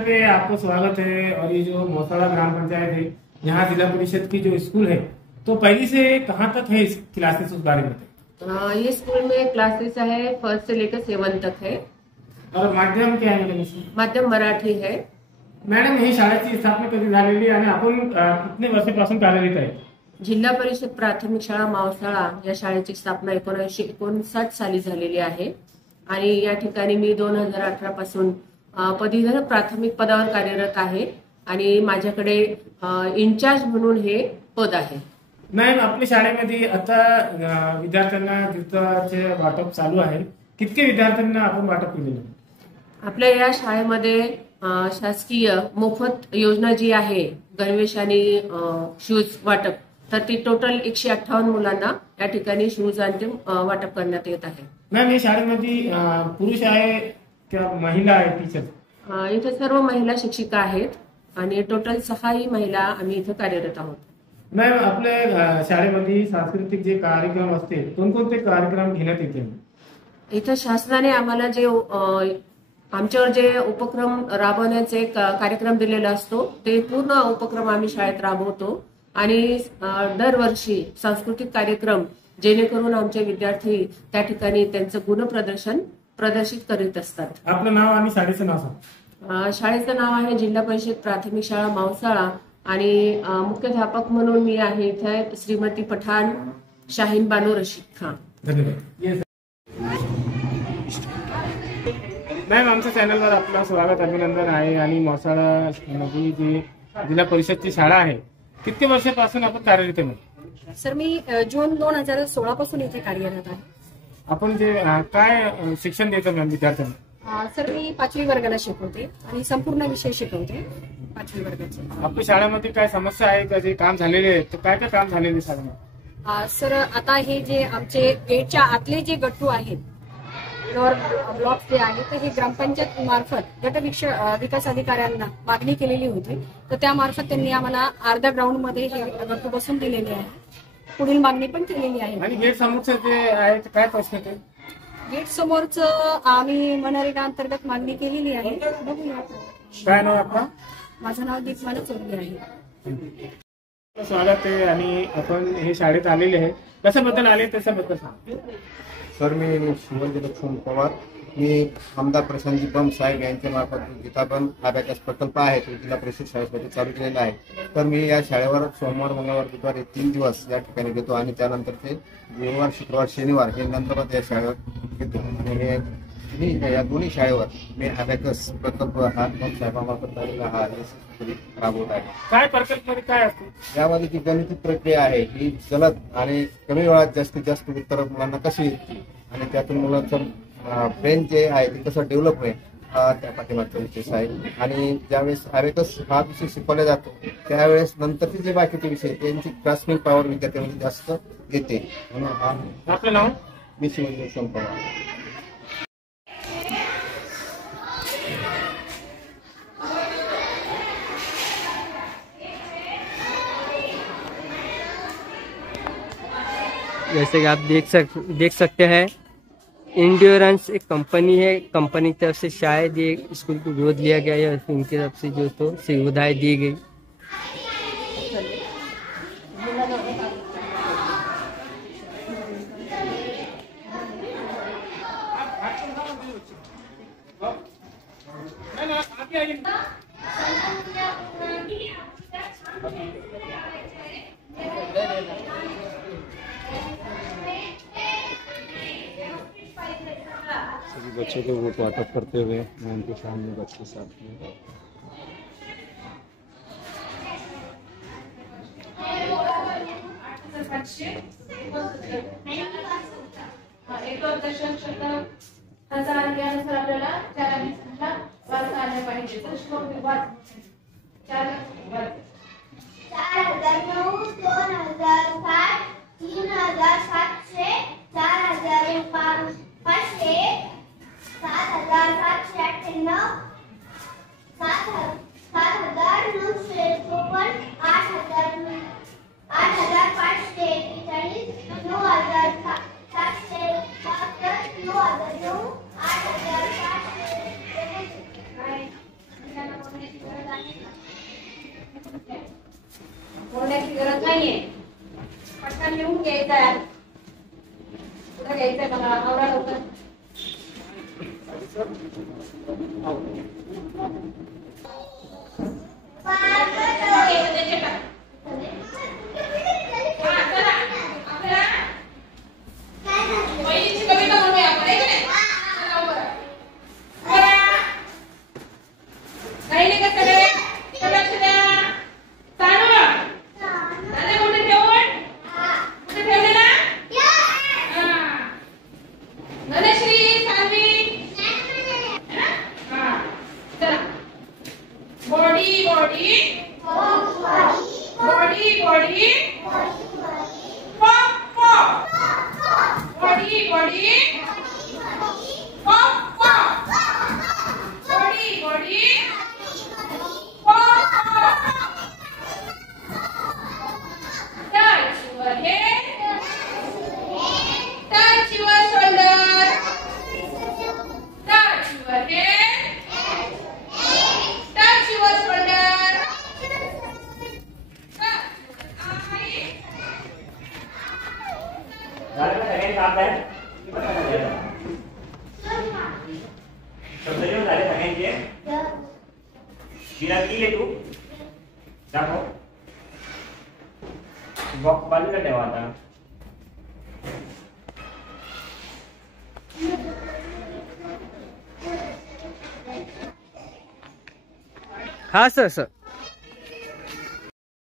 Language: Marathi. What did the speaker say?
पे आपको स्वागत है। और ये जो मौसाड़ा ग्राम पंचायत है, यहाँ जिला परिषद की जो स्कूल है, तो पहली से कहाँ तक है इस क्लासेस, उस बारे में बताइए। ये स्कूल में क्लासेस है 1st से लेकर 7th तक है। और माध्यम क्या आहे मॅडम इसमें? माध्यम मराठी है। मॅडम, ही शाळेची स्थापना कधी झालेली आणि आपण कितने वर्षापासून कार्यरत आहे? जिल्हा परिषद प्राथमिक शाळा मावसाळा या शाळेची स्थापना 1959 साली झालेली आहे आणि या ठिकाणी मी 2018 पासून पदवीधर प्राथमिक पदावर कार्यरत आहे आणि माझ्याकडे इंचार्ज म्हणून हे पद आहे। मॅम, आपल्या शाळेमध्ये आता विद्यार्थ्यांना जूताचे वाटप चालू आहे, कितके विद्यार्थ्यांना आपण वाटप केलेले? आपल्या या शाळेमध्ये शासकीय मोफत योजना जी आहे गणवेश आणि शूज वाटप, तर ती टोटल 158 मुलांना या ठिकाणी शूज आणि वाटप करण्यात येत आहे। मॅम, या शाळेमध्ये पुरुष आहे किंवा महिला आहे टीचर? इथे सर्व महिला शिक्षिका आहेत आणि टोटल 6 महिला आम्ही इथे कार्यरत आहोत। मॅम, आपल्या शाळेमध्ये सांस्कृतिक जे कार्यक्रम असते, कोणकोणते कार्यक्रम घेण्यात येते? इथं शासनाने आम्हाला जे आमच्यावर जे उपक्रम राबवण्याचे कार्यक्रम दिलेला असतो, ते पूर्ण उपक्रम आम्ही शाळेत राबवतो आणि दरवर्षी सांस्कृतिक कार्यक्रम जेणेकरून आमचे विद्यार्थी त्या ठिकाणी त्यांचं गुणप्रदर्शन प्रदर्शित करीत असतात। आपलं नाव आणि शाळेचं नाव सांगा। शाळेचं नाव आहे जिल्हा परिषद प्राथमिक शाळा मावसाळा आणि मुख्याध्यापक म्हणून मी आहे इथे श्रीमती पठाण शाहीन बानो रशीद खान। धन्यवाद। मॅम, आमच्या चॅनलवर आपलं स्वागत, अभिनंदन आहे। आणि मावसाळा मध्ये जी जिल्हा परिषदची शाळा आहे, किती वर्षापासून आपण कार्यरत आहे? सर, मी जून 2016 पासून इथे कार्यरत आहे। आपण जे काय शिक्षण देतो मॅम विद्यार्थ्यांना? सर, मी 5वी वर्गाला शिकवते आणि संपूर्ण विषय शिकवते 5वी वर्गाचे। आपल्या शाळेमध्ये काय समस्या आहे का, जे काम झालेले आहे, तर काय काय काम झालेले शाळेमध्ये? सर, आता हे जे आमचे गेटच्या आतले जे गट्टू आहेत, फ्लोअर ब्लॉक जे आहे, तर हे ग्रामपंचायत मार्फत गट विकास अधिकाऱ्यांना मागणी केलेली होती, तर त्या मार्फत त्यांनी आम्हाला अर्ध्या ग्राउंड मध्ये हे गट्टू बसून दिलेले आहे। पुढील मागणी पण केलेली आहे। आणि गेट समोरचं जे आहे काय प्रश्न ते? गेट समोरचं आम्ही मनरेगा अंतर्गत मागणी केलेली आहे। बघूया। काय नाव आपलं? माझं नाव दीपमाला चौधरी आहे। स्वागत आहे। आणि आपण हे शाळेत आलेले आहे, कशाबद्दल आले त्याच्याबद्दल सांग। सर, मी शिवाजी लक्ष्मण पवार, मी आमदार प्रशांतजी बम साहेब यांच्या मार्फत गीताबन अभ्यास प्रकल्प आहे तो जिल्हा परिषद शाळेमध्ये चालू केलेला आहे। तर मी या शाळेवर सोमवार, मंगळवार, बुधवार हे 3 दिवस या ठिकाणी घेतो आणि त्यानंतर ते गुरुवार, शुक्रवार, शनिवार हे नंतर या शाळेवर घेतो। मी या दोन्ही शाळेवर मी अभ्यास प्रकल्प हा बम साहेबांमार्फत हा राबवत आहे। काय प्रकल्पमध्ये काय असते? यामध्ये जी गणिती प्रक्रिया आहे ही जलद आणि कमी वेळात जास्तीत जास्त उत्तर मुलांना कशी येतील आणि त्यातून मुलांचं ब्रेन जे आहे ते कसं डेव्हलप होईल त्या पाठीमागचा विषय आहे। आणि ज्यावेळेस अबॅकस हा विषय शिकवला जातो त्यावेळेस नंतरचे जे बाकीचे विषय त्यांची ग्रास्पिंग पॉवर विद्यार्थ्यांमध्ये जास्त येते। म्हणून हा आपलं नाव? मी शिवाजी लक्ष्मण पवार। जैसे कि आप देख सकते हैं, इंड्योरेंस एक कंपनी है। कंपनी की तरफ से शायद ये स्कूल को गोद लिया गया है, उनकी तरफ से जो तो सुविधाएं दी गई। सभी बच्चों को वोट वाटप करते हुए मैं उनके सामने बच्चे साथ में नाहीये. पटकन लिहून घ्यायचा आहे. पुढे घ्यायचंय मला. आवरा लवकर. Body body body body pop pop body body pop pop body body pop pop touch your head touch your shoulder touch your head touch your shoulder शब्द येऊन झाले सगळ्यांचे तिला दिले तू दाखव बॉक्स बाजूला ठेवा आता हाँ सर सर